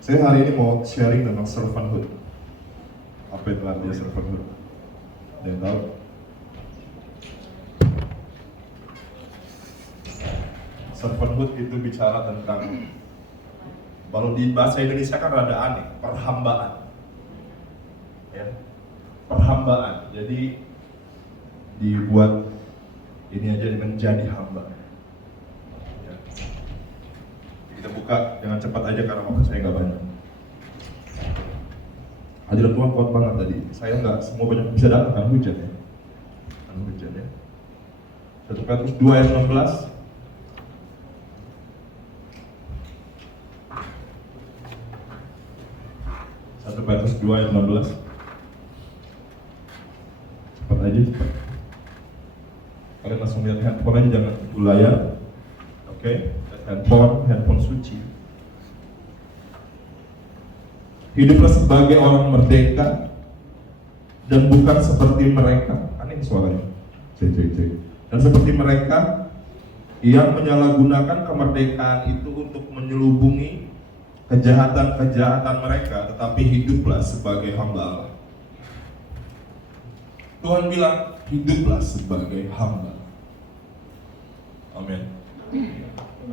Saya hari ini mau sharing tentang servanthood. Apa itu artinya servanthood? Ada yang tahu? Servanthood itu bicara tentang, kalau di bahasa Indonesia kan rada aneh, perhambaan. Ya, perhambaan. Jadi dibuat ini aja menjadi hamba. Ya. Kita buka dengan cepat aja karena waktu saya nggak banyak. Hadirat Tuhan kuat banget tadi. Saya nggak semua banyak bisa datang kan hujan ya. Kan hujan ya. 1 Petrus 2 ayat 16. 1 Petrus 2 ayat 16. Cepat aja, cepat. Kalian langsung lihat handphone aja, jangan di layar. Oke, handphone suci. Hiduplah sebagai orang merdeka dan bukan seperti mereka. Aneh suaranya. Dan seperti mereka yang menyalahgunakan kemerdekaan itu untuk menyelubungi kejahatan-kejahatan mereka, tetapi hiduplah sebagai hamba Allah. Tuhan bilang, hiduplah sebagai hamba. Amin.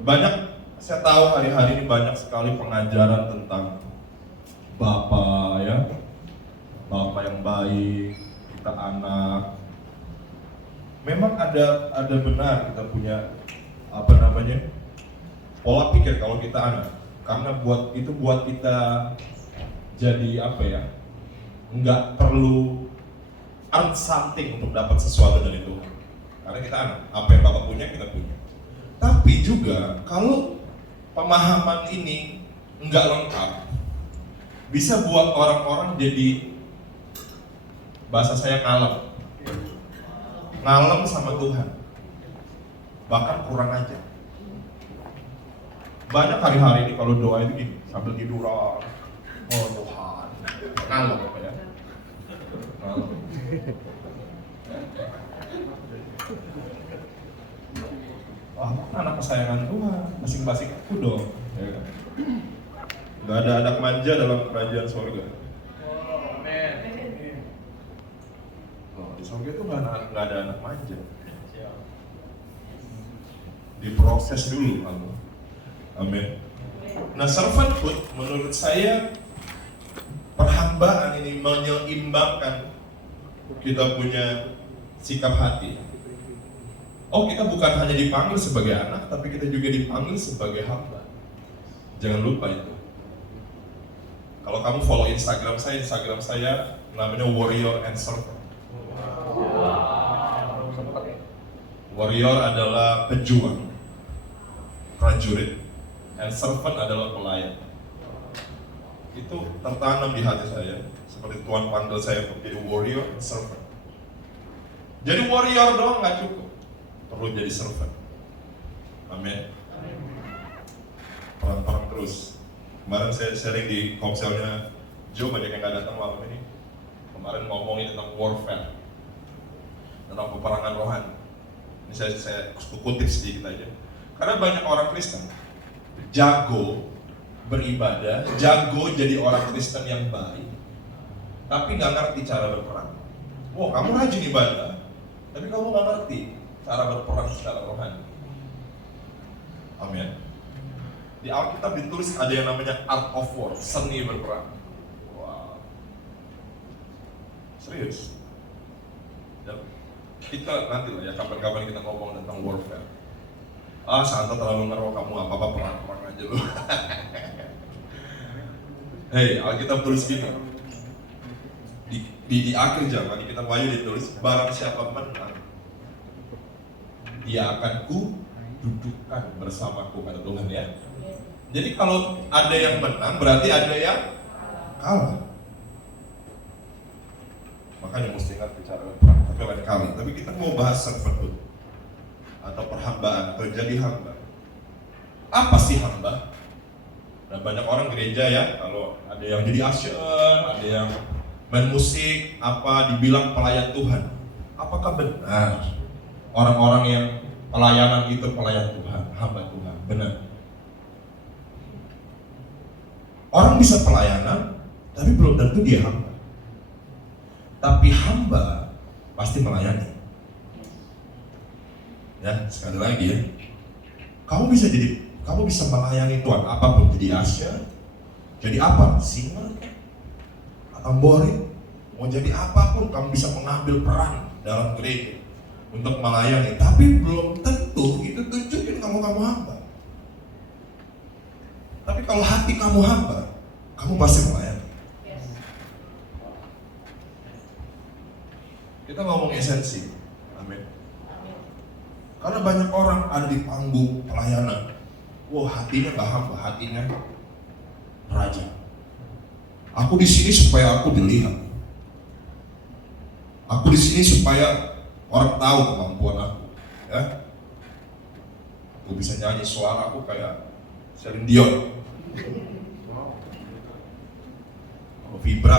Banyak, saya tahu hari-hari ini banyak sekali pengajaran tentang Bapak ya, Bapak yang baik, kita anak. Memang ada benar kita punya pola pikir kalau kita anak, karena buat kita jadi nggak perlu earn something untuk dapat sesuatu dari Tuhan, karena kita anak, apa yang Bapak punya kita punya. Tapi juga kalau pemahaman ini nggak lengkap, bisa buat orang-orang jadi, bahasa saya ngalem sama Tuhan, bahkan kurang aja. Banyak hari-hari ini kalau doa itu gini, sambil tiduran, oh Tuhan, ngalem apa ya? Ngalem. Wah, anak kesayangan Tuhan, masing-masing aku dong, ya kan? Gak ada anak manja dalam kerajaan surga. Oh, di surga itu gak ada anak manja. Diproses dulu kamu. Amin. Nah, servanthood menurut saya, perhambaan ini menyeimbangkan kita punya sikap hati. Oh, kita bukan hanya dipanggil sebagai anak, tapi kita juga dipanggil sebagai hamba. Jangan lupa itu. Kalau kamu follow Instagram saya namanya Warrior and Servant. Warrior adalah pejuang, prajurit, and servant adalah pelayan. Itu tertanam di hati saya, seperti Tuhan panggil saya untuk jadi warrior and servant. Jadi warrior doang nggak cukup, perlu jadi servant. Amin. Perang-perang terus. Kemarin saya sharing di komselnya Joe, banyak yang nggak datang malam ini. Kemarin ngomongin tentang warfare, tentang peperangan rohani. Ini saya kutip sedikit aja. Karena banyak orang Kristen jago beribadah, jago jadi orang Kristen yang baik, tapi nggak ngerti cara berperang. Wah, kamu rajin ibadah, tapi kamu nggak ngerti cara berperang secara rohani. Amin. Di Alkitab ditulis ada yang namanya art of war, seni berperang. Wow. Serius. Dan kita nanti lah ya, kapan-kapan kita ngomong tentang warfare. Santa terlalu ngeroh kamu, apa-apa perang-perang aja lu. Hei, Alkitab tulis gini. Di akhir zaman, di kitab Wahyu ditulis, barang siapa menang, dia akan dudukkan bersamaku, kata Tuhan ya. Jadi kalau ada yang menang, berarti ada yang kalah. Makanya mesti ingat bicara perang, tapi lain kali. Tapi kita mau bahas servanthood atau perhambaan, atau jadi hamba. Apa sih hamba? Nah, banyak orang gereja ya, kalau ada yang jadi usher, ada yang main musik, dibilang pelayan Tuhan. Apakah benar orang-orang yang pelayanan itu pelayan Tuhan, hamba Tuhan? Benar. Orang bisa pelayanan, tapi belum tentu dia hamba. Tapi hamba pasti melayani. Ya, sekali lagi ya. Kamu bisa melayani Tuhan apapun, jadi Asya, jadi apa? Singa, Ambori, mau jadi apapun kamu bisa mengambil peran dalam gereja untuk melayani. Tapi belum tentu itu tunjukin kamu hamba. Tapi kalau hati kamu hamba, kamu pasti melayani. Kita ngomong esensi, amin. Karena banyak orang ada di panggung pelayanan, hatinya gak hamba, hatinya raja. Aku di sini supaya aku dilihat. Aku di sini supaya orang tahu kemampuan aku, ya. Aku bisa nyanyi, suara aku kayak Celine Dion. Kalau vibra,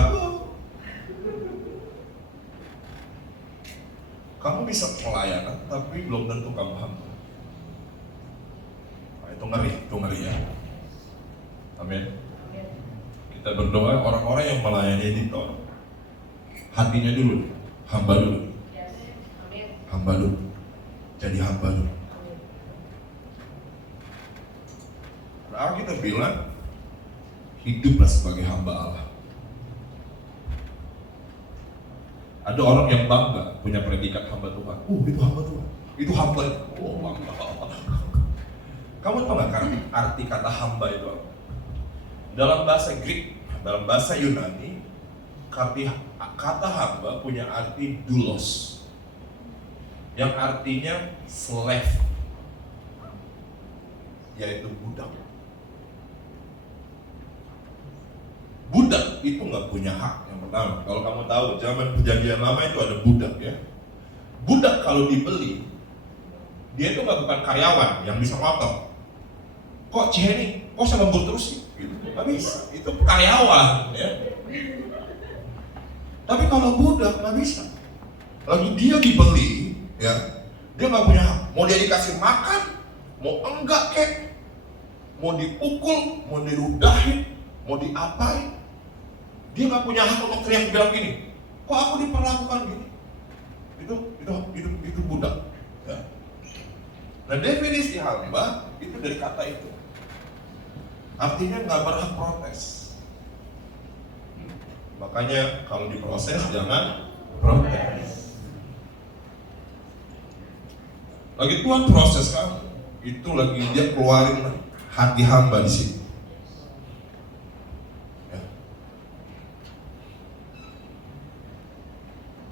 kamu bisa pelayanan, tapi belum tentu kamu hamba. Nah, itu ngeri ya. Amin. Kita berdoa orang-orang yang melayani editor, hatinya dulu, hamba dulu. Hamba dulu. Jadi hamba dulu. Nah, kita bilang hiduplah sebagai hamba Allah. Ada orang yang bangga punya predikat hamba Tuhan. Itu hamba Tuhan. Itu hamba. Bangga. Kamu tahu nggak arti kata hamba itu apa? Dalam bahasa Greek, dalam bahasa Yunani, kata hamba punya arti doulos, yang artinya slave, yaitu budak. Budak itu nggak punya hak. Yang pertama, kalau kamu tahu zaman perjanjian lama itu ada budak ya. Budak kalau dibeli, dia itu bukan karyawan yang bisa motong. Kok Ciheni, kok saya lembur terus sih? Gitu. Nggak bisa, itu karyawan ya. Tapi kalau budak nggak bisa. Lagi dia dibeli, ya, dia nggak punya hak. Mau dia dikasih makan, mau enggak kek, mau dipukul, mau diludahin, mau diapain, dia nggak punya hak untuk teriak bilang gini, kok aku diperlakukan gini? Itu budak. Ya. Nah, definisi hamba itu dari kata itu. Artinya nggak berhak protes. Makanya kalau diproses jangan protes. Lagi Tuhan proses kamu, itu lagi dia keluarin hati hamba di sini. Ya.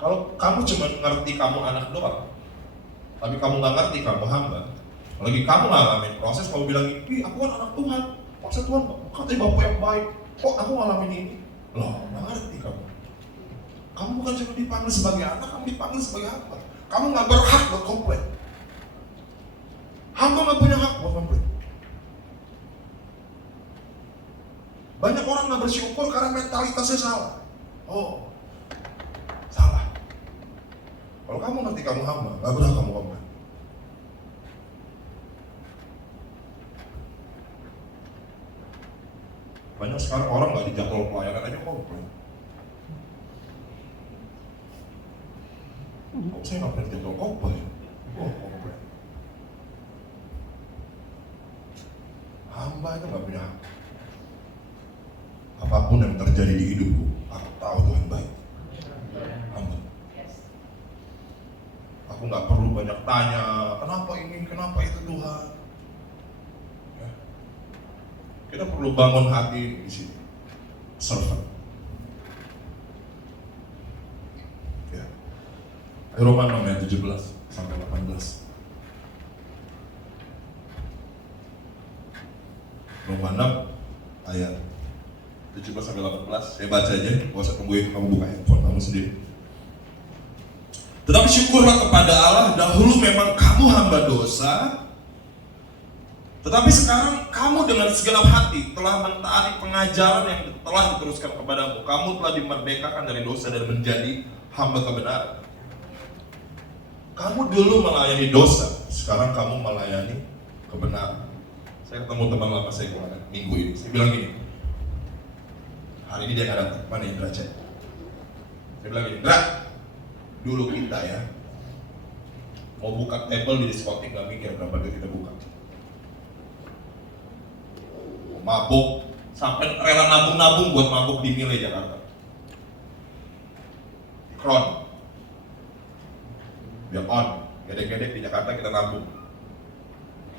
Kalau kamu cuma ngerti kamu anak doang, tapi kamu nggak ngerti kamu hamba, lagi kamu ngalamin proses, kamu bilang, aku kan anak Tuhan. Masa Tuhan katanya Bapak yang baik, kok aku ngalamin ini? Loh, nggak ngerti kamu. Kamu bukan cuma dipanggil sebagai anak, kamu dipanggil sebagai hamba. Kamu nggak berhak buat komplain. Hamba nggak punya hak buat komplain. Banyak orang nggak bersyukur karena mentalitasnya salah. Salah. Kalau kamu ngerti kamu hamba, nggak berhak kamu komplain. Banyak sekarang orang nggak dijadwal pelayanan aja komplain. Kok saya nggak pernah dijadwal komplain? Komplain. Hamba itu nggak punya hak. Apapun yang terjadi di hidupku, aku tahu Tuhan baik. Hamba. Aku nggak perlu banyak tanya, kenapa ini, kenapa itu Tuhan. Kita perlu bangun hati di sini, servant. Ya. Roma 6 ayat 17 sampai 18. Roma 6 ayat 17 sampai 18. Saya baca aja, gak usah tungguin kamu buka handphone kamu sendiri. Tetapi syukurlah kepada Allah, dahulu memang kamu hamba dosa, tetapi sekarang kamu dengan segenap hati telah mentaati pengajaran yang telah diteruskan kepadamu. Kamu telah dimerdekakan dari dosa dan menjadi hamba kebenaran. Kamu dulu melayani dosa, sekarang kamu melayani kebenaran. Saya ketemu teman lama saya kemarin minggu ini. Saya bilang gini, Hari ini dia nggak datang. Mana Indra cek? Saya bilang gini, Indra, dulu kita ya mau buka table di diskotik nggak mikir berapa duit kita buka. Mabuk, sampai rela nabung-nabung buat mabuk di Mile Jakarta. Kron, biar on, gedek-gedek di Jakarta kita nabung.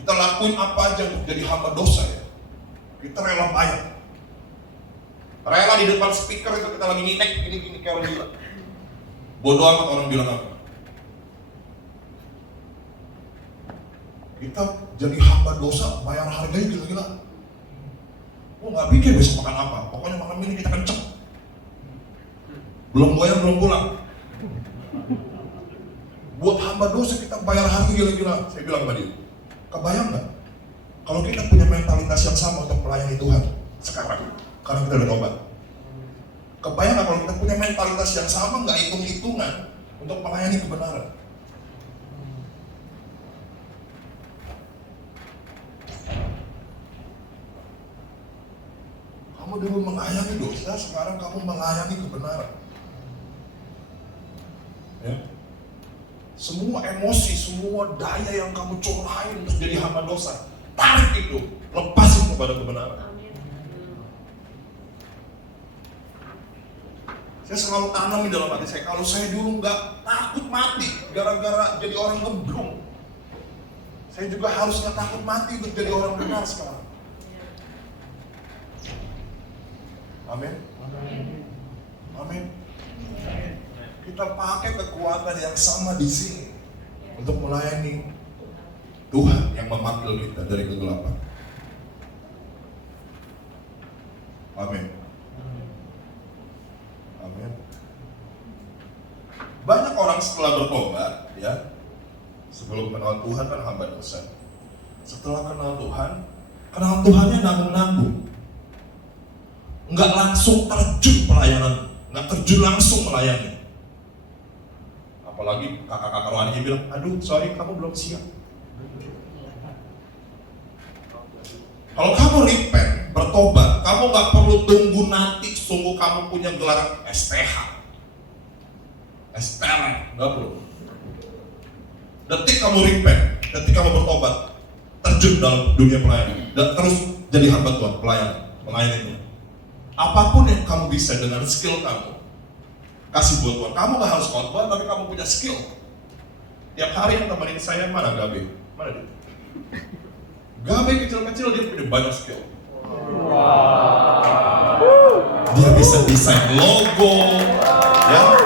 Kita lakuin apa aja untuk jadi hamba dosa ya. Kita rela bayar. Rela di depan speaker itu kita lagi nginek, gini-gini kayak orang gila. Bodoh amat orang bilang apa. Kita jadi hamba dosa, bayar harganya gila-gila. Oh nggak pikir besok makan apa, pokoknya malam ini kita kenceng. Belum bayar, belum pulang. Buat hamba dosa kita bayar harga gila-gila. Saya bilang sama dia, kebayang nggak? Kalau kita punya mentalitas yang sama untuk melayani Tuhan sekarang, karena kita udah tobat. Kebayang nggak kalau kita punya mentalitas yang sama, nggak hitung-hitungan untuk melayani kebenaran? Kamu dulu melayani dosa, sekarang kamu melayani kebenaran. Ya. Semua emosi, semua daya yang kamu curahin untuk jadi hamba dosa, tarik itu, lepasin kepada kebenaran. Saya selalu tanam di dalam hati saya, kalau saya dulu nggak takut mati gara-gara jadi orang gemblung, saya juga harusnya takut mati untuk jadi orang benar sekarang. Amin. Amin. Kita pakai kekuatan yang sama di sini untuk melayani Tuhan yang memanggil kita dari kegelapan. Amin. Amin. Banyak orang setelah bertobat, ya, sebelum kenal Tuhan kan hamba dosa. Setelah kenal Tuhannya nanggung-nanggung. Nggak langsung terjun pelayanan, nggak terjun langsung melayani. Apalagi kakak-kakak rohaninya bilang, aduh sorry kamu belum siap. Kalau kamu repent, bertobat, kamu nggak perlu tunggu nanti sungguh kamu punya gelar STH, SPL, nggak perlu. Detik kamu repent, detik kamu bertobat, terjun dalam dunia pelayanan dan terus jadi hamba Tuhan, melayani Tuhan. Apapun yang kamu bisa dengan skill kamu, kasih buat Tuhan. Kamu gak harus khotbah, tapi kamu punya skill. Tiap hari yang temenin saya, mana Gabe? Mana dia? Gabe kecil-kecil, dia punya banyak skill. Dia bisa desain logo, ya.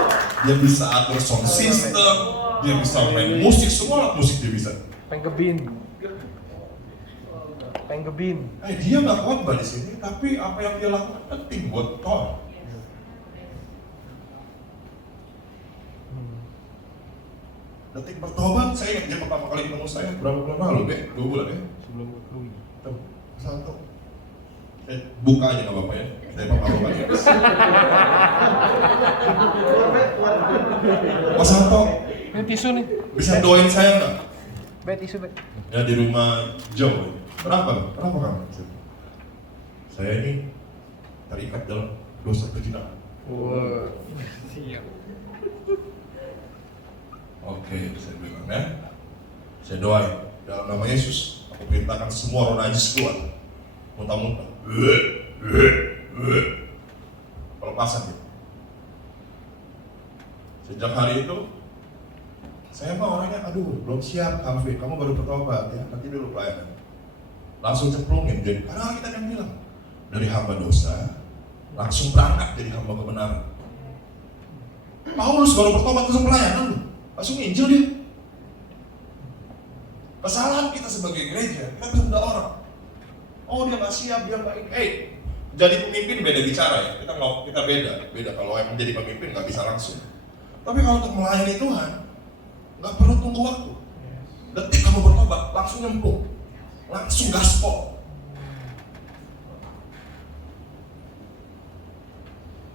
Dia bisa atur sound system, dia bisa main musik, semua alat musik dia bisa. Penggebin. Dia nggak khotbah di sini, tapi apa yang dia lakukan penting buat Tuhan. Detik bertobat, saya ingat dia pertama kali ketemu saya berapa bulan lalu, Be? 2 bulan ya? Sebelum Lui. Satu. Saya buka aja nggak apa-apa ya. Saya mau aja. Mas Santo, Tisu nih. bisa doain saya nggak? Tisu. Ya di rumah Joe. Kenapa kamu? Saya ini terikat dalam dosa perzinahan. Wah, siap. Oke, saya bilang ya. Saya doain dalam nama Yesus. Aku perintahkan semua roh najis keluar. Muntah-muntah. Pelepasan gitu. Sejak hari itu, saya mah orangnya, aduh belum siap Alvin, kamu baru bertobat ya, nanti dulu pelayanan. Langsung cemplungin, jadi karena kita kan bilang dari hamba dosa langsung berangkat jadi hamba kebenaran. Paulus baru bertobat langsung pelayanan loh, langsung injil dia. Kesalahan kita sebagai gereja, kita tunda orang. Oh dia nggak siap, dia nggak ini. Jadi pemimpin beda bicara ya. Kita beda. Kalau emang jadi pemimpin nggak bisa langsung. Tapi kalau untuk melayani Tuhan, nggak perlu tunggu waktu. Detik kamu bertobat, langsung nyemplung. Langsung gaspol.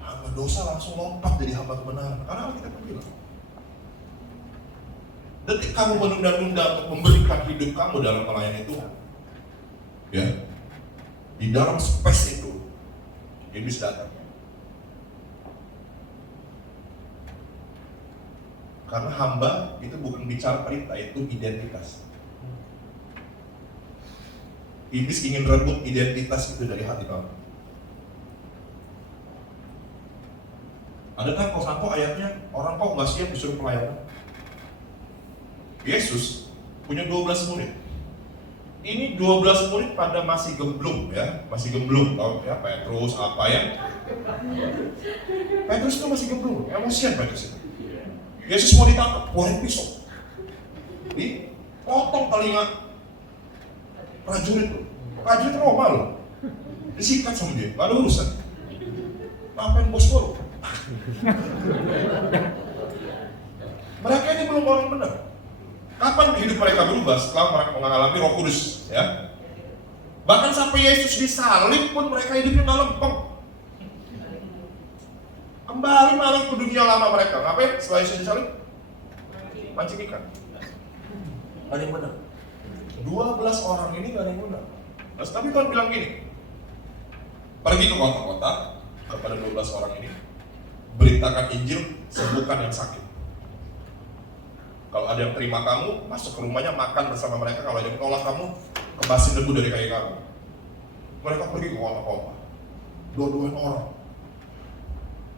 Hamba dosa langsung lompat jadi hamba kebenaran. Karena kita bilang, detik kamu menunda-nunda untuk memberikan hidup kamu dalam melayani Tuhan, ya, di dalam space itu, iblis datang. Karena hamba itu bukan bicara perintah, itu identitas. Iblis ingin rebut identitas itu dari hati kamu. Adakah kau sangka ayatnya orang kau nggak siap disuruh pelayanan? Yesus punya 12 murid. Ini 12 murid pada masih gemblung ya, masih gemblung, tahu ya, Petrus apa ya? Petrus itu masih gemblung, emosian Petrus itu. Yesus mau ditangkap, keluarin pisau, dipotong telinga prajurit tuh, prajurit Roma loh, disikat sama dia, gak ada urusan. Ngapain bos lo? Mereka ini belum orang benar. Kapan hidup mereka berubah? Setelah mereka mengalami Roh Kudus, ya. Bahkan sampai Yesus disalib pun mereka hidupnya nggak lempeng. Kembali malah ke dunia lama mereka. Ngapain? Setelah Yesus disalib, mancing ikan. Gak ada yang benar. 12 orang ini gak ada yang benar. Terus tapi Tuhan bilang gini, pergi ke kota-kota kepada 12 orang ini, beritakan Injil, sembuhkan yang sakit. Kalau ada yang terima kamu, masuk ke rumahnya, makan bersama mereka. Kalau ada yang tolak kamu, kebasin debu dari kaki kamu. Mereka pergi ke kota-kota, dua-duain orang.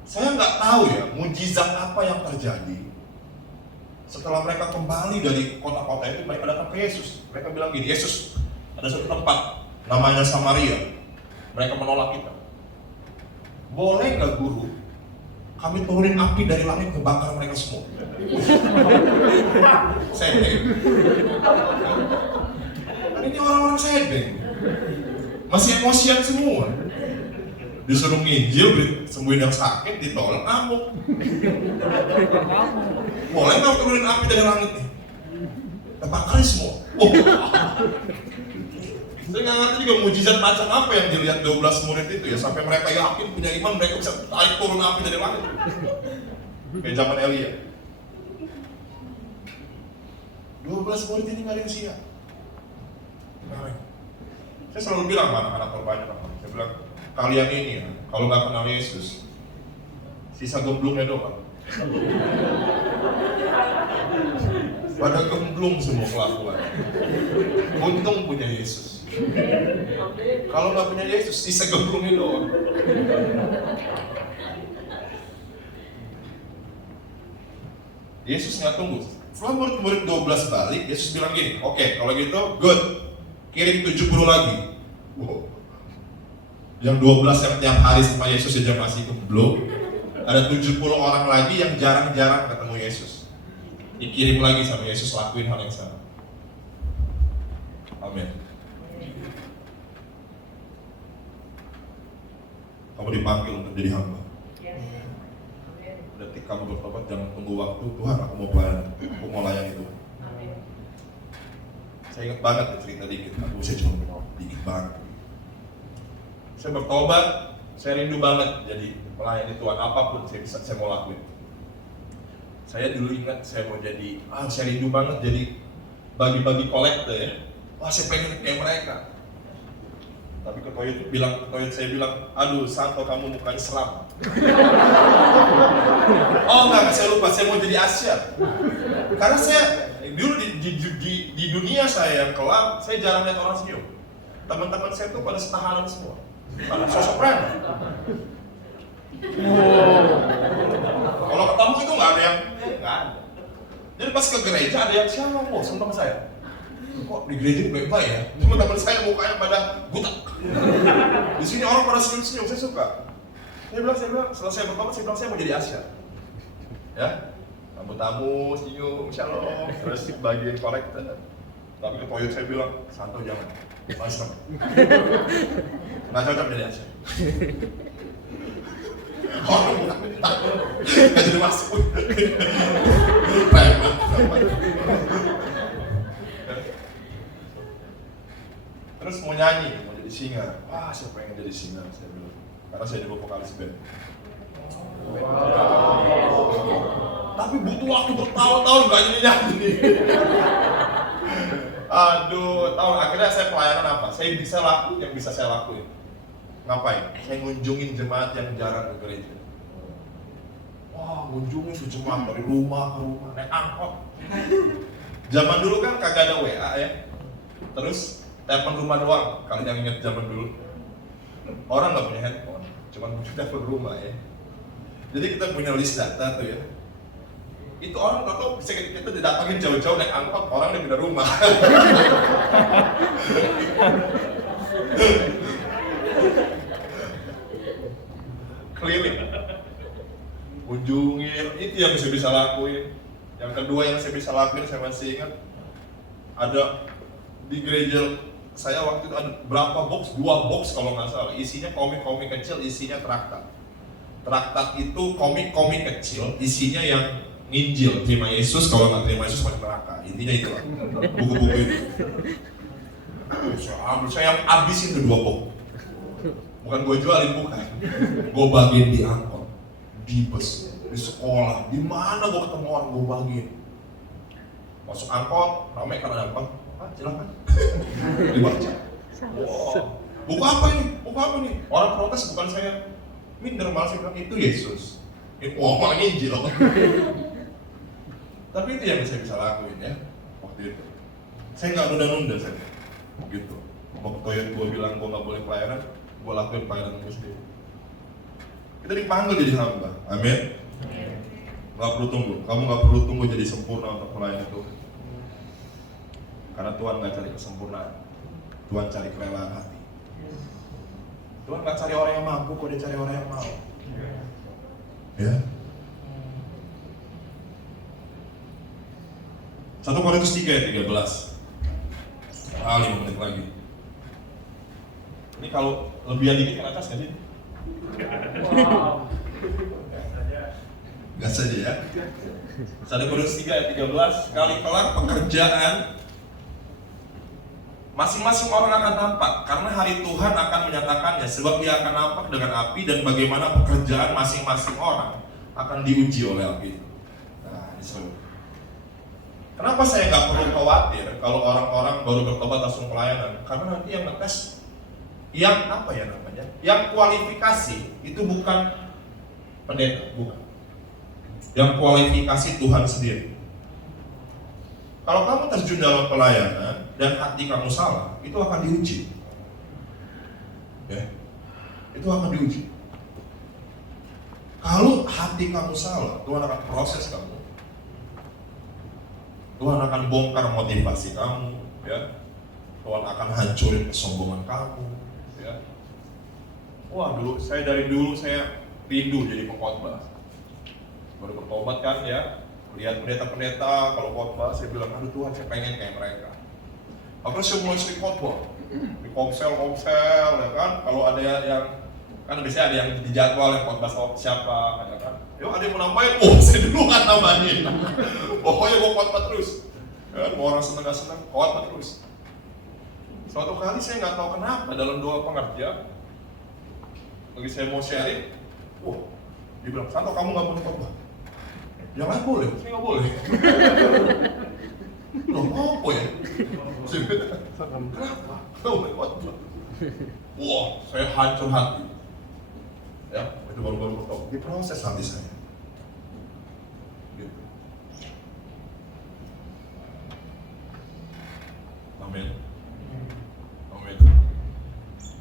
Saya nggak tahu ya, mujizat apa yang terjadi. Setelah mereka kembali dari kota-kota itu, mereka datang ke Yesus. Mereka bilang gini, Yesus, ada suatu tempat, namanya Samaria. Mereka menolak kita. Boleh nggak guru, kami turunin api dari langit ngebakar mereka semua? Sedeng. Dan ini orang-orang sedeng, masih emosian semua. Disuruh nginjil, sembuhin yang sakit, ditolak, ngamuk. Boleh nggak turunin api dari langit nih? Kebakarin semua. Oh. Saya nggak ngerti juga mujizat macam apa yang dilihat 12 murid itu ya, sampai mereka yakin punya iman, mereka bisa tarik turun api dari langit. Kayak zaman Elia. 12 murid ini nggak ada yang siap. Saya selalu bilang sama anak-anak terbanyak, saya bilang, kalian ini ya, kalau nggak kenal Yesus, sisa gemblungnya doang. Pada gemblung semua kelakuan. Untung punya Yesus. Kalau nggak punya Yesus, sisa gemblungnya doang. Yesus nggak tunggu. Setelah murid-murid 12 balik, Yesus bilang gini, oke, kalau gitu, good. Kirim 70 lagi. Wow. Yang 12 yang tiap hari sama Yesus aja masih gemblung. Ada 70 orang lagi yang jarang-jarang ketemu Yesus. Dikirim lagi sama Yesus, lakuin hal yang sama. Amin. Kamu dipanggil untuk jadi hamba. Detik kamu bertobat, jangan tunggu waktu. Tuhan, aku mau pelayan, aku mau layani Tuhan. Saya ingat banget ya, cerita dikit. Aku saya cuma dikit banget. Saya bertobat, saya rindu banget jadi melayani Tuhan. Apapun saya mau lakuin. Saya dulu ingat saya mau jadi, saya rindu banget jadi bagi-bagi kolektor ya. Wah, saya pengen kayak mereka. Tapi saya bilang, aduh Santo kamu mukanya seram. Oh enggak, saya lupa, saya mau jadi Asia. Karena saya dulu di dunia saya yang kelam, saya jarang lihat orang senyum. Teman-teman saya tuh pada setahanan semua, sosok random. Kalau ketemu itu nggak ada yang, nggak ada. Jadi pas ke gereja ada yang siapa mau seneng saya. Kok di gereja baik-baik ya? Cuma teman saya mukanya pada butak. Di sini orang pada senyum-senyum, saya suka. Saya bilang, setelah saya bertobat, saya bilang saya mau jadi Asia. Ya, tamu-tamu, senyum, shalom, terus bagian kolektor. Tapi ke toilet saya bilang, Santo jangan, pasrah. Nggak cocok jadi Asia. Orang nggak jadi masuk. Terus mau nyanyi, mau jadi singa. Wah, saya pengen jadi singa, saya bilang. Karena saya juga vokalis band. Tapi butuh waktu bertahun-tahun nggak nyanyi. Aduh, tahu akhirnya saya pelayanan apa? Saya bisa lakuin yang bisa saya lakuin. Ngapain? Saya ngunjungin jemaat yang jarang ke gereja. Wah, kunjungin tuh jemaat dari rumah ke rumah, naik angkot. Zaman dulu kan kagak ada WA ya. Terus telepon rumah doang, kalian yang ingat zaman dulu. Orang nggak punya handphone, cuma punya telepon rumah ya. Jadi kita punya list data tuh ya. Itu orang tahu bisa kita didatangin jauh-jauh naik angkot, orang udah pindah rumah. Keliling, kunjungin, itu yang saya bisa lakuin. Yang kedua yang saya bisa lakuin, saya masih ingat ada di gereja saya waktu itu ada berapa box, 2 box kalau nggak salah, isinya komik-komik kecil, isinya traktat. Traktat itu komik-komik kecil, isinya yang nginjil, terima Yesus, kalau nggak terima Yesus masuk neraka. Intinya itu lah, buku-buku itu. Saya habisin kedua box. Bukan gue jualin, bukan. Gue bagiin di angkot, di bus, di sekolah, di mana gue ketemu orang gue bagiin. Masuk angkot, ramai karena ada angkot, silakan dibaca. Wow. Buku apa ini? Buku apa nih? Orang protes bukan saya. Minder malah saya bilang itu Yesus. Wah, malah nginjil. Tapi itu yang saya bisa lakuin ya waktu itu. Saya nggak nunda-nunda saya. Begitu. Waktu gue bilang gue nggak boleh pelayanan, gue lakuin pelayanan gue sendiri. Kita dipanggil jadi hamba, amin. Gak perlu tunggu, kamu gak perlu tunggu jadi sempurna untuk melayani Tuhan. Karena Tuhan gak cari kesempurnaan, Tuhan cari kerelaan hati. Tuhan gak cari orang yang mampu, kok dia cari orang yang mau. Ya. 1 Korintus 3 ayat 13. 5 menit lagi. Ini kalau lebihan dikit kan atas gak sih? Wow. Gas saja ya. 1 Korintus 3 ayat 13. Kali kelak pekerjaan masing-masing orang akan nampak, karena hari Tuhan akan menyatakannya, sebab dia akan nampak dengan api, dan bagaimana pekerjaan masing-masing orang akan diuji oleh api. Nah, ini seru. Kenapa saya nggak perlu khawatir kalau orang-orang baru bertobat langsung pelayanan? Karena nanti yang ngetes, yang apa ya namanya, yang kualifikasi itu bukan pendeta, bukan. Yang kualifikasi Tuhan sendiri. Kalau kamu terjun dalam pelayanan dan hati kamu salah, itu akan diuji. Ya, itu akan diuji. Kalau hati kamu salah, Tuhan akan proses kamu. Tuhan akan bongkar motivasi kamu, ya. Tuhan akan hancurin kesombongan kamu, ya. Wah, dari dulu saya rindu jadi pengkhotbah. Baru bertobat kan ya, lihat pendeta-pendeta kalau khotbah, saya bilang, aduh Tuhan, saya pengen kayak mereka. Akhirnya saya mulai sering khotbah di komsel ya kan. Kalau ada yang kan biasanya ada yang dijadwal yang khotbah siapa, ya kan. Yuk ada yang mau nambahin, saya duluan nambahin. Pokoknya gue khotbah terus. Ya, mau orang seneng gak seneng, khotbah terus. Suatu kali saya nggak tahu kenapa dalam doa pengertian, lagi saya mau sharing, dia bilang, Santo kamu nggak boleh khotbah. Yang lain boleh, saya nggak boleh. Loh, apa ya? Kenapa? Nggak boleh khotbah. Wah, saya hancur hati. Ya, itu baru-baru bertobat. Diproses hati saya. Gitu. Amin. Amin.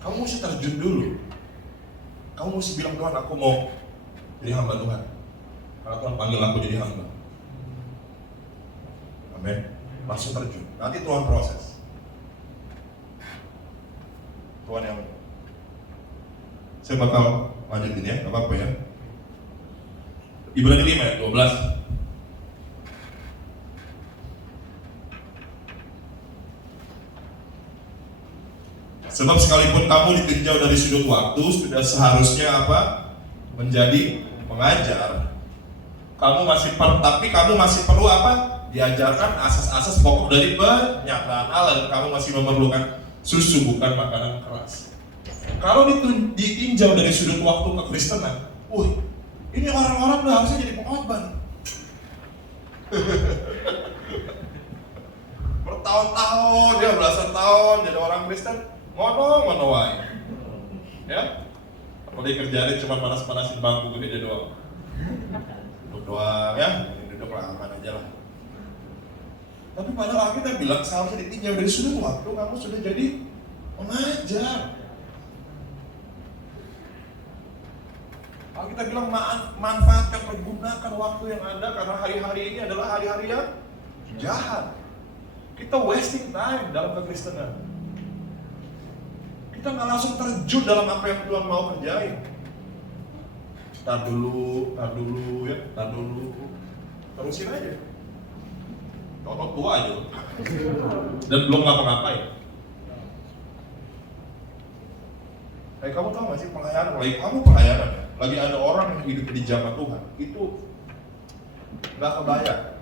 Kamu mesti terjun dulu. Kamu mesti bilang, Tuhan, aku mau jadi hamba Tuhan. Karena Tuhan panggil aku jadi hamba. Amin. Langsung terjun. Nanti Tuhan proses. Tuhan yang saya bakal lanjutin ya, gak apa-apa ya. Ibrani 5 ayat 12. Sebab sekalipun kamu ditinjau dari sudut waktu, sudah seharusnya apa? Menjadi pengajar. Tapi kamu masih perlu apa? Diajarkan asas-asas pokok dari penyataan Allah, dan kamu masih memerlukan susu, bukan makanan keras. Kalau ditinjau dari sudut waktu kekristenan, ini orang-orang udah harusnya jadi pengkhotbah. Bertahun-tahun, ya belasan tahun jadi orang Kristen, ngono wae. Ya? Apalagi kerjaannya cuma panas-panasin bangku gede doang. doang ya, duduk lah aman aja lah. Tapi padahal kita bilang seharusnya ditinjau dari sudut waktu kamu sudah jadi pengajar. Kalau kita bilang manfaatkan, pergunakan waktu yang ada, karena hari-hari ini adalah hari-hari yang jahat. Kita wasting time dalam kekristenan. Kita nggak langsung terjun dalam apa yang Tuhan mau kerjain. Tar dulu ya, tar dulu. Terusin aja. Tonton tua aja. Dan belum ngapa-ngapain. Kamu tahu gak sih pelayanan, lagi kamu pelayanan ya? Lagi ada orang yang hidup di zaman Tuhan, itu nggak kebayang,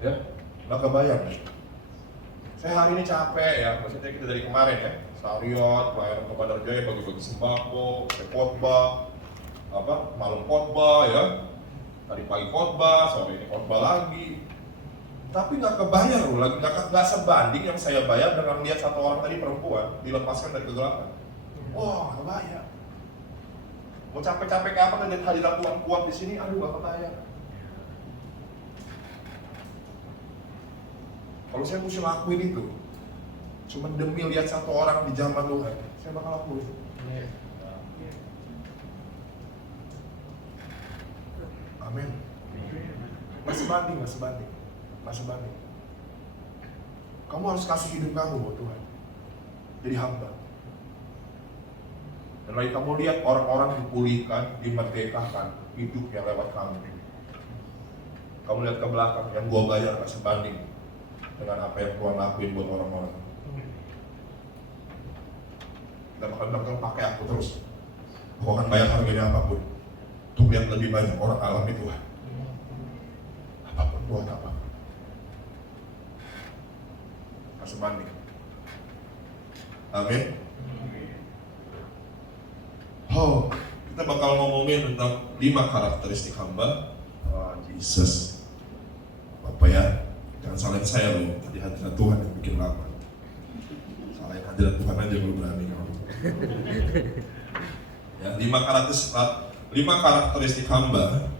ya, nggak kebayang. Saya hari ini capek ya, maksudnya kita dari kemarin ya, Sariot, pelayanan ke Bandar Jaya, bagi-bagi sembako, khotbah, malam khotbah ya, tadi pagi khotbah, sore ini khotbah lagi. Tapi nggak kebayang loh, lagi nggak sebanding yang saya bayar dengan lihat satu orang tadi perempuan dilepaskan dari kegelapan. Wah, nggak kebayang. Mau capek-capek kapan ngeliat hadirat Tuhan kuat di sini, aduh gak kebayang. Kalau saya mesti lakuin itu, cuma demi lihat satu orang di zaman Tuhan, saya bakal lakuin. Amin. Masih banding. Kamu harus kasih hidup kamu buat Tuhan. Jadi hamba. Dan lagi kamu lihat orang-orang dipulihkan, dimerdekakan, hidup yang lewat kamu. Kamu lihat ke belakang, yang gua bayar gak sebanding dengan apa yang Tuhan lakuin buat orang-orang. Dan bakal pakai aku terus. Aku akan bayar harganya apapun untuk lihat lebih banyak orang alami Tuhan. Apapun Tuhan, apapun. Gak sebanding. Amin. Oh, kita bakal ngomongin tentang 5 karakteristik hamba. Jesus, Bapak ya, jangan salahin saya loh. Tadi hadirat Tuhan yang bikin lama. Salahin hadirat Tuhan aja belum berani kamu. Ya, 5 karakteristik hamba,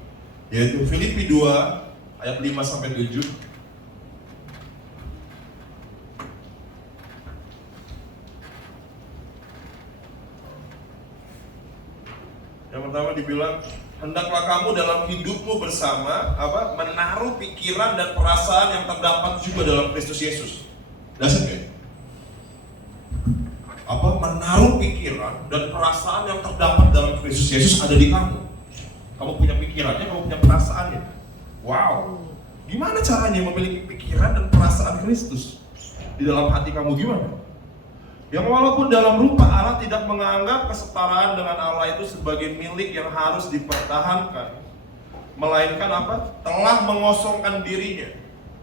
yaitu Filipi 2 ayat 5-7. Yang pertama dibilang, hendaklah kamu dalam hidupmu bersama menaruh pikiran dan perasaan yang terdapat juga dalam Kristus Yesus. Dasarnya menaruh pikiran dan perasaan yang terdapat dalam Kristus Yesus ada di kamu. Kamu punya pikirannya, kamu punya perasaannya. Wow, gimana caranya memiliki pikiran dan perasaan Kristus di dalam hati kamu, gimana? Yang walaupun dalam rupa Allah tidak menganggap kesetaraan dengan Allah itu sebagai milik yang harus dipertahankan, melainkan telah mengosongkan dirinya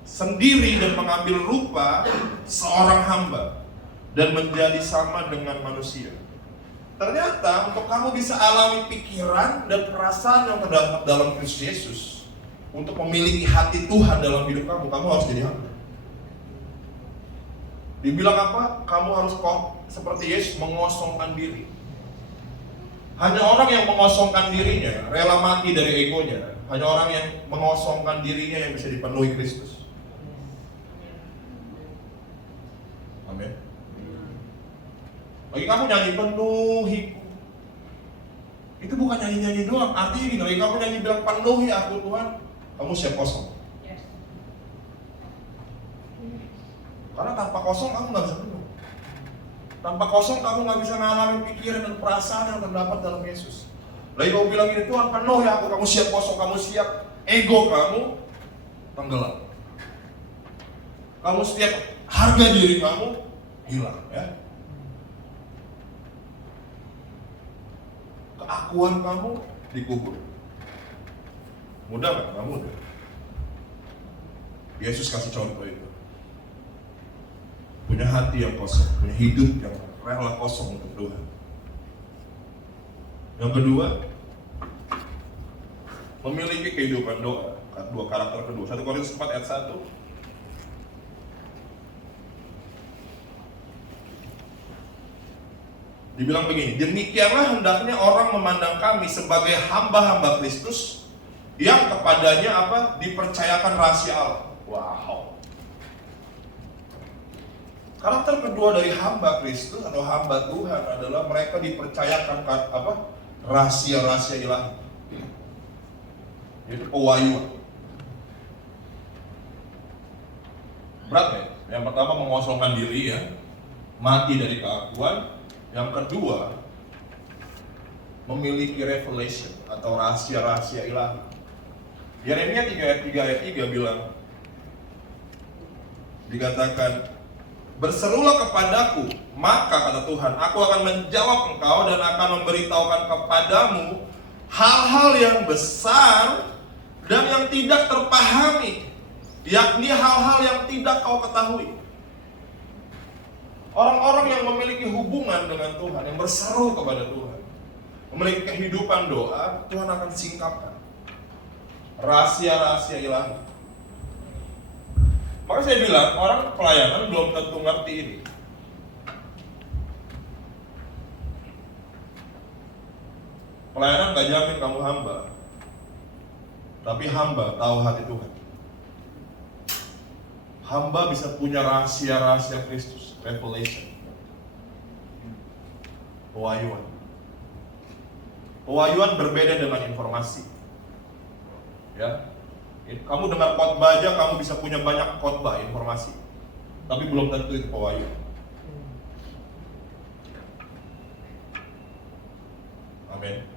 sendiri dan mengambil rupa seorang hamba dan menjadi sama dengan manusia. Ternyata untuk kamu bisa alami pikiran dan perasaan yang terdapat dalam Kristus Yesus, untuk memiliki hati Tuhan dalam hidup kamu, kamu harus jadi hamba. Dibilang kamu harus seperti Yesus mengosongkan diri. Hanya orang yang mengosongkan dirinya, rela mati dari egonya. Hanya orang yang mengosongkan dirinya yang bisa dipenuhi Kristus. Amin. Bagi kamu nyanyi penuhi, itu bukan nyanyi-nyanyi doang. Artinya gini, bagi kamu nyanyi bilang penuhi aku Tuhan, kamu siap kosong. Karena tanpa kosong kamu nggak bisa penuh. Tanpa kosong kamu nggak bisa ngalamin pikiran dan perasaan yang terdapat dalam Yesus. Lagi kamu bilang ini, Tuhan penuh ya aku, kamu siap kosong, kamu siap ego kamu tenggelam. Kamu setiap harga diri kamu hilang ya. Keakuan kamu dikubur. Mudah nggak? Nggak mudah. Yesus kasih contoh itu. Punya hati yang kosong, punya hidup yang rela kosong untuk Tuhan. Yang kedua, memiliki kehidupan doa. 2 karakter kedua, 1 Korintus 4 ayat 1. Dibilang begini, demikianlah hendaknya orang memandang kami sebagai hamba-hamba Kristus yang kepadanya apa? Dipercayakan rahasia Allah. Wow. Karakter kedua dari hamba Kristus atau hamba Tuhan adalah mereka dipercayakan apa? Rahasia-rahasia ilahi. Itu pewahyuan. Berat ya? Yang pertama mengosongkan diri ya, mati dari keakuan. Yang kedua, memiliki revelation atau rahasia-rahasia ilahi. Yeremia 3 ayat 3 bilang, dikatakan, berserulah kepadaku, maka kata Tuhan, aku akan menjawab engkau dan akan memberitahukan kepadamu hal-hal yang besar dan yang tidak terpahami, yakni hal-hal yang tidak kau ketahui. Orang-orang yang memiliki hubungan dengan Tuhan, yang berseru kepada Tuhan, memiliki kehidupan doa, Tuhan akan singkapkan rahasia-rahasia ilahi. Maka saya bilang, orang pelayanan belum tentu ngerti ini. Pelayanan gak jamin kamu hamba, tapi hamba tahu hati Tuhan. Hamba bisa punya rahasia-rahasia Kristus, revelation, pewahyuan. Pewahyuan berbeda dengan informasi. Ya, kamu dengar khotbah aja, kamu bisa punya banyak khotbah informasi, tapi belum tentu itu pewahyuan. Amin.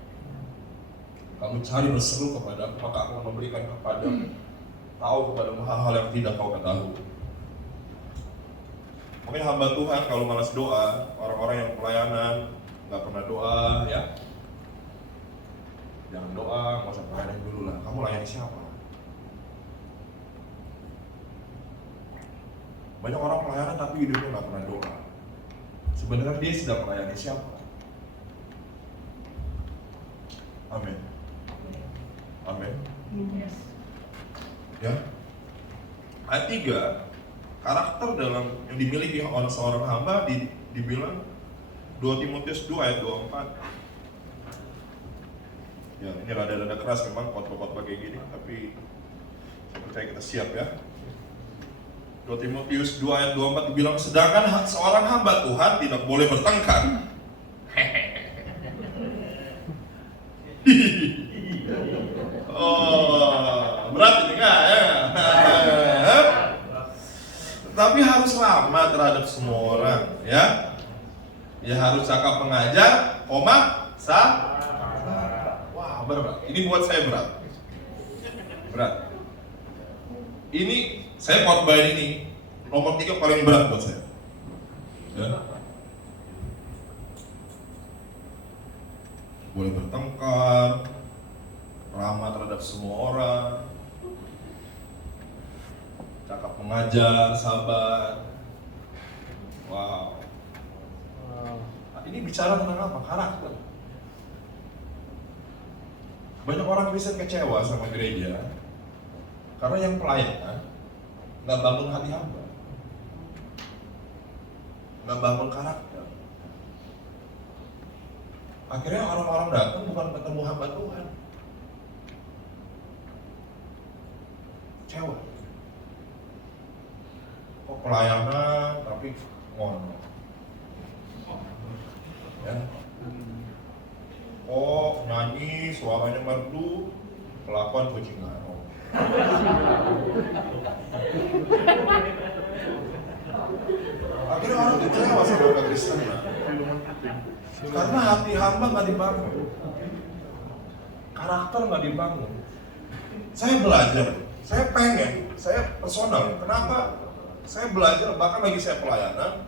Kamu cari berseru kepada aku, maka aku akan memberikan kepadamu, tahu kepadamu hal-hal yang tidak kau ketahui. Mungkin hamba Tuhan kalau malas doa, orang-orang yang pelayanan nggak pernah doa, ya jangan doa, nggak usah pelayanan dulu lah. Kamu layani siapa? Banyak orang pelayanan tapi hidupnya nggak pernah doa. Sebenarnya dia sedang melayani siapa? Amin. Amin. Yes. Ya. Ayat 3, karakter dalam yang dimiliki oleh seorang hamba dibilang 2 Timotius 2 ayat 24. Ya, ini rada-rada keras memang khotbah-khotbah kayak gini, tapi saya percaya kita siap ya. 2 Timotius 2 ayat 24 dibilang, sedangkan seorang hamba Tuhan tidak boleh bertengkar. Oh, berat ini enggak ya? Tapi harus ramah terhadap semua orang, ya. Ya harus cakap mengajar, Wah, berat. Ini buat saya berat. Berat. Ini saya khotbah ini nomor 3 paling berat buat saya. Ya. Boleh bertengkar, ramah terhadap semua orang, cakap mengajar, sabar. Wow. Nah, ini bicara tentang apa? Karakter. Banyak orang Kristen kecewa sama gereja karena yang pelayanan nggak bangun hati hamba, nggak bangun karakter. Akhirnya orang-orang datang bukan ketemu hamba Tuhan, kecewa. Kok pelayanan tapi ngono, ya. Oh nyanyi suaranya merdu, kelakuan kucing garong. Akhirnya orang kecewa sama orang Kristen, karena hati hamba nggak dibangun, karakter nggak dibangun. Saya belajar, saya pengen, saya personal. Kenapa? Saya belajar, bahkan lagi saya pelayanan,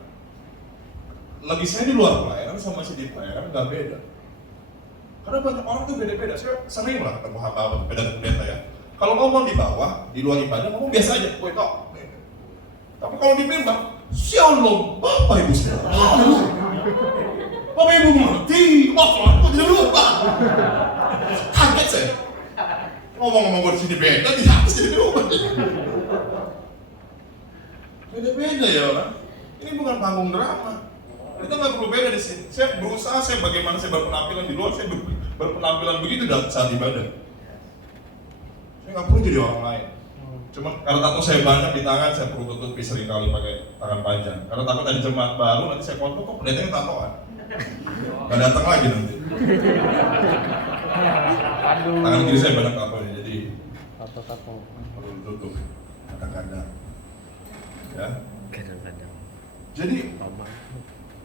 lagi saya di luar pelayanan sama saya di pelayanan nggak beda. Karena banyak orang tuh beda-beda. Saya sering lah ketemu hamba beda pendeta ya. Kalau ngomong di bawah, di luar ibadah ngomong biasa aja, kok itu. Tapi kalau di mimbar, Shalom, Bapak Ibu saudara. Bapak Ibu mengerti, maaf, aku tidak lupa. Kaget saya. Ngomong-ngomong gue di sini beda, di atas jadi berubah. Beda-beda ya orang. Ini bukan panggung drama. Kita nggak perlu beda di sini. Saya berusaha, bagaimana saya berpenampilan di luar, saya berpenampilan begitu dalam saat ibadah. Saya nggak perlu jadi orang lain. Cuma karena tato saya banyak di tangan, saya perlu tutupi sering kali pakai tangan panjang. Karena takut ada jemaat baru, nanti saya kontrol kok pendetanya tatoan. Nggak datang lagi nanti. Aduh. Tangan kiri saya banyak tatonya, jadi Tato. perlu ditutup kadang-kadang. Ya. Kadang-kadang. Jadi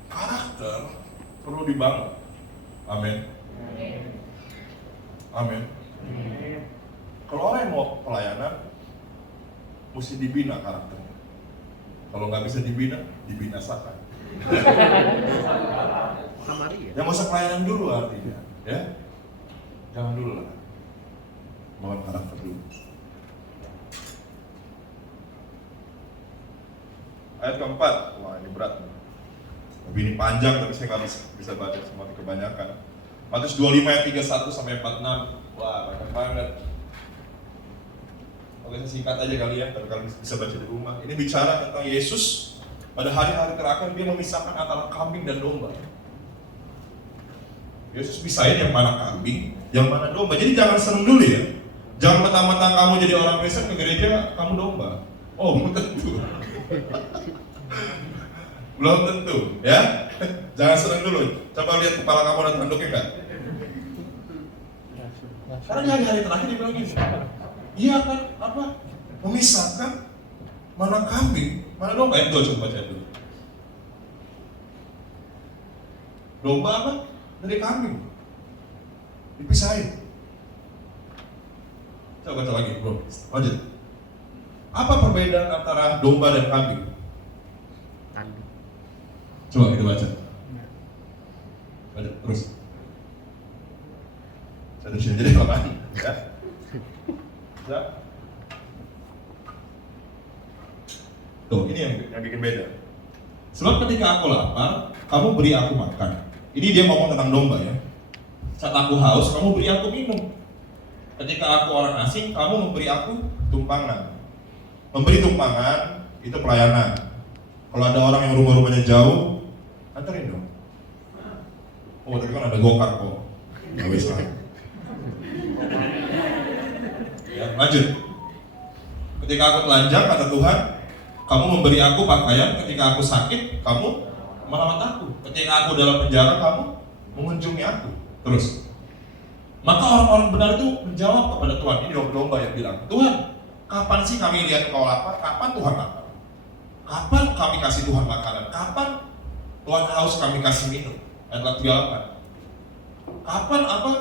karakter perlu dibangun. Amin. Amin. Kalau orang yang mau pelayanan, mesti dibina karakternya. Kalau nggak bisa dibina, dibinasakan. Samaria. Yang masa pelayanan dulu artinya, ya. Jangan dulu lah. Bangun karakter dulu. Ayat keempat, wah ini berat. Tapi ini panjang, tapi saya nggak bisa baca semua kebanyakan. Matius 25 ayat 31 sampai 46, wah banyak banget. Oke, saya singkat aja kali ya, kalau kalian bisa baca di rumah. Ini bicara tentang Yesus pada hari-hari terakhir, dia memisahkan antara kambing dan domba. Yesus pisahin yang mana kambing, yang mana domba. Jadi jangan seneng dulu ya. Jangan mentang-mentang kamu jadi orang Kristen ke gereja, kamu domba. Oh, belum tentu. Belum tentu, ya. Jangan seneng dulu. Coba lihat kepala kamu dan tanduknya enggak? Karena di hari-hari terakhir dia bilang gini, iya kan, apa? Memisahkan mana kambing, mana domba. Itu coba baca dulu. Domba apa? Dari kambing. Dipisahin. Coba baca lagi, bro. Lanjut. Apa perbedaan antara domba dan kambing? Kambing. Coba kita baca. Baca terus. Saya di sini jadi apaan? Ya. Ya. Tuh, ini yang bikin beda. Sebab ketika aku lapar, kamu beri aku makan. Ini dia ngomong tentang domba ya. Saat aku haus, kamu beri aku minum. Ketika aku orang asing, kamu memberi aku tumpangan. Memberi tumpangan itu pelayanan. Kalau ada orang yang rumah-rumahnya jauh, anterin dong. Oh, tapi kan ada gokar kok. Gak bisa. Ya, lanjut. Ketika aku telanjang, kata Tuhan, kamu memberi aku pakaian. Ketika aku sakit, kamu merawat aku. Ketika aku dalam penjara, kamu mengunjungi aku. Terus. Maka orang-orang benar itu menjawab kepada Tuhan. Ini domba-domba yang bilang, Tuhan, kapan sih kami lihat kau lapar? Kapan Tuhan lapar? Kapan kami kasih Tuhan makanan? Kapan Tuhan haus kami kasih minum? Ayat 38. Kapan apa?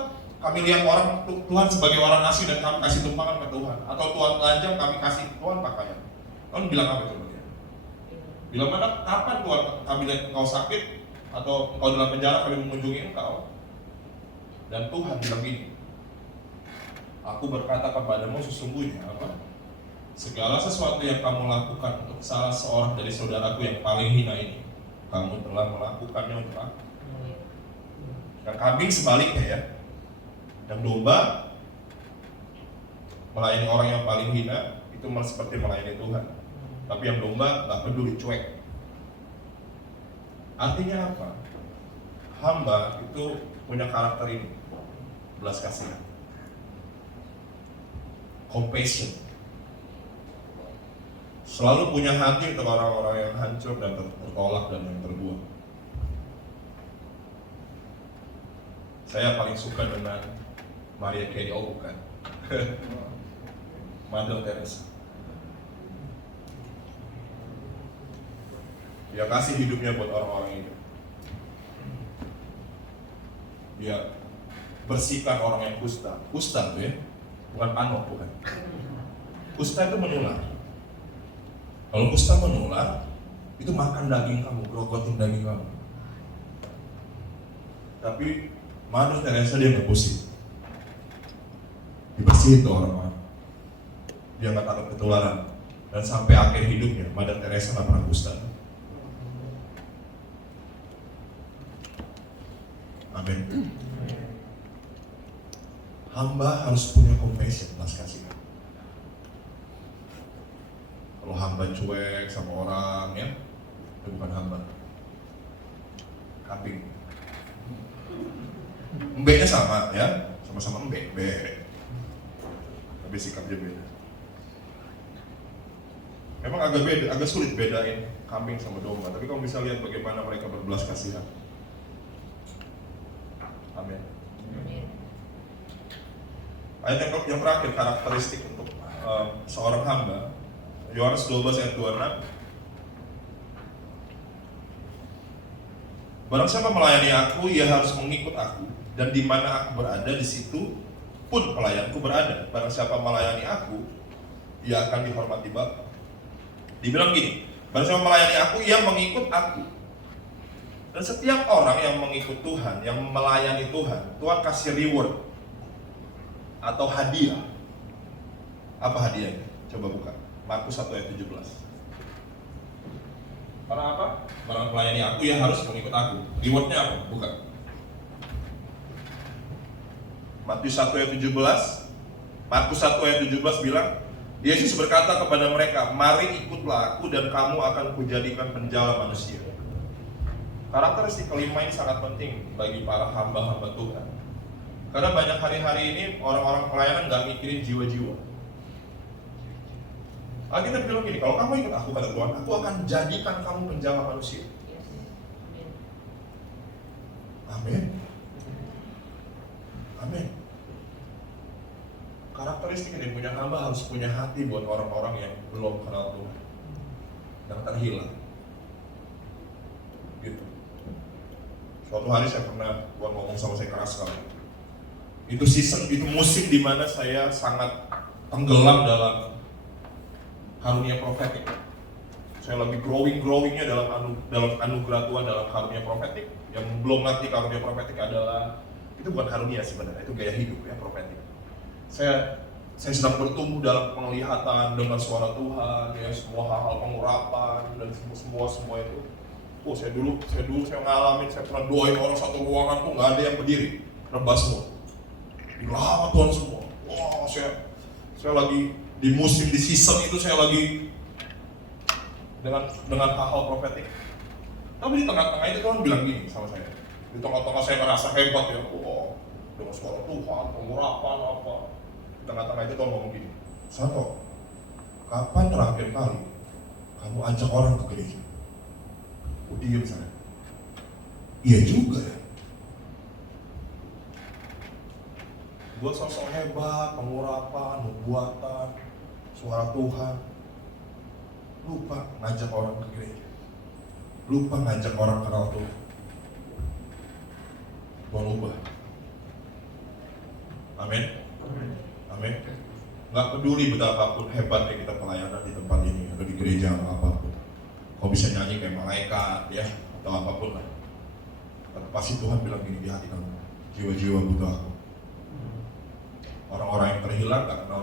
Kami lihat orang Tuhan sebagai orang asing dan kami kasih tumpangan ke Tuhan. Atau Tuhan telanjang kami kasih Tuhan pakaian. Tuhan bilang apa coba dia? Bilang mana? Kapan Tuhan kami lihat engkau sakit atau engkau dalam penjara kami mengunjungi engkau? Dan Tuhan bilang gini, aku berkata kepadamu sesungguhnya apa? Segala sesuatu yang kamu lakukan untuk salah seorang dari saudaraku yang paling hina ini, kamu telah melakukannya untuk aku. Dan kambing sebaliknya ya. Dan domba melayani orang yang paling hina itu malah seperti melayani Tuhan. Tapi yang domba gak peduli, cuek. Artinya apa? Hamba itu punya karakter ini, belas kasihan, compassion, selalu punya hati untuk orang-orang yang hancur dan tertolak dan yang terbuang. Saya paling suka dengan Maria Carey, oh bukan, Mother Teresa. Dia kasih hidupnya buat orang-orang ini. Dia bersihkan orang yang kusta. Kusta tuh ya, bukan panok, bukan. Kusta itu menular. Kalau kusta menular, itu makan daging kamu, grogotin daging kamu. Tapi Mother Teresa dia nggak pusing. Dibersihin tuh orang-orang. Dia nggak takut ketularan. Dan sampai akhir hidupnya, Mother Teresa nggak pernah kusta. Amin. Hamba harus punya compassion, belas kasihan. Kalau hamba cuek sama orang ya, itu bukan hamba. Kambing. Embeknya sama ya, sama-sama embek. tapi sikapnya beda. Memang agak beda, agak sulit bedain kambing sama domba, tapi kamu bisa lihat bagaimana mereka berbelas kasihan. Amin. Ayat yang terakhir, karakteristik untuk seorang hamba, Yohanes 12 ayat 26. Barang siapa melayani aku, ia harus mengikut aku, dan di mana aku berada, di situ pun pelayanku berada. Barang siapa melayani aku, ia akan dihormati Bapa. Dibilang gini, barang siapa melayani aku, ia mengikut aku. Dan setiap orang yang mengikut Tuhan, yang melayani Tuhan, Tuhan kasih reward atau hadiah. Apa hadiahnya? Coba buka Markus 1 ayat 17. Karena apa? Barang melayani aku, ya harus mengikut aku. Rewardnya apa? Bukan. Matius 1 ayat 17. Markus 1 ayat 17 bilang, Yesus berkata kepada mereka, mari ikutlah aku dan kamu akan kujadikan penjala manusia. Karakteristik kelima ini sangat penting bagi para hamba-hamba Tuhan. Karena banyak hari-hari ini orang-orang pelayanan gak mikirin jiwa-jiwa. Alkitab bilang gini, kalau kamu ikut aku kata Tuhan, aku akan jadikan kamu penjala manusia. Amin. Amin. Karakteristik yang punya hamba harus punya hati buat orang-orang yang belum kenal Tuhan, yang terhilang. Gitu. Suatu hari saya pernah Tuhan ngomong sama saya keras sekali. Itu season, itu musim di mana saya sangat tenggelam dalam karunia profetik. Saya lagi growingnya dalam anugerah Tuhan, dalam karunia profetik. Yang belum ngerti karunia profetik adalah, itu bukan karunia sebenarnya, itu gaya hidup ya, profetik. Saya sedang bertumbuh dalam penglihatan dengan suara Tuhan, ya, semua hal-hal pengurapan dan semua itu. Saya dulu ngalamin, saya pernah doain orang satu ruangan tuh nggak ada yang berdiri, rebah semua. Dilawat Tuhan semua. Wah, saya lagi di musim, di season itu saya lagi dengan hal-hal profetik. Tapi di tengah-tengah itu Tuhan bilang gini sama saya. Di tengah-tengah saya ngerasa hebat ya, dengan suara Tuhan, pengurapan apa. Di tengah-tengah itu Tuhan ngomong gini, Santo, kapan terakhir kali kamu ajak orang ke gereja? Diem sana. Iya juga ya. Buat sosok hebat, pengurapan, nubuatan, suara Tuhan, lupa ngajak orang ke gereja, lupa ngajak orang kenal Tuhan. Tuhan ubah. Amin. Amin. Nggak peduli betapapun hebatnya kita pelayanan di tempat ini atau di gereja atau apapun. Kau bisa nyanyi kayak malaikat ya atau apapun lah. Tapi pasti Tuhan bilang gini di hati kamu, jiwa-jiwa butuh aku. Orang-orang yang terhilang gak kenal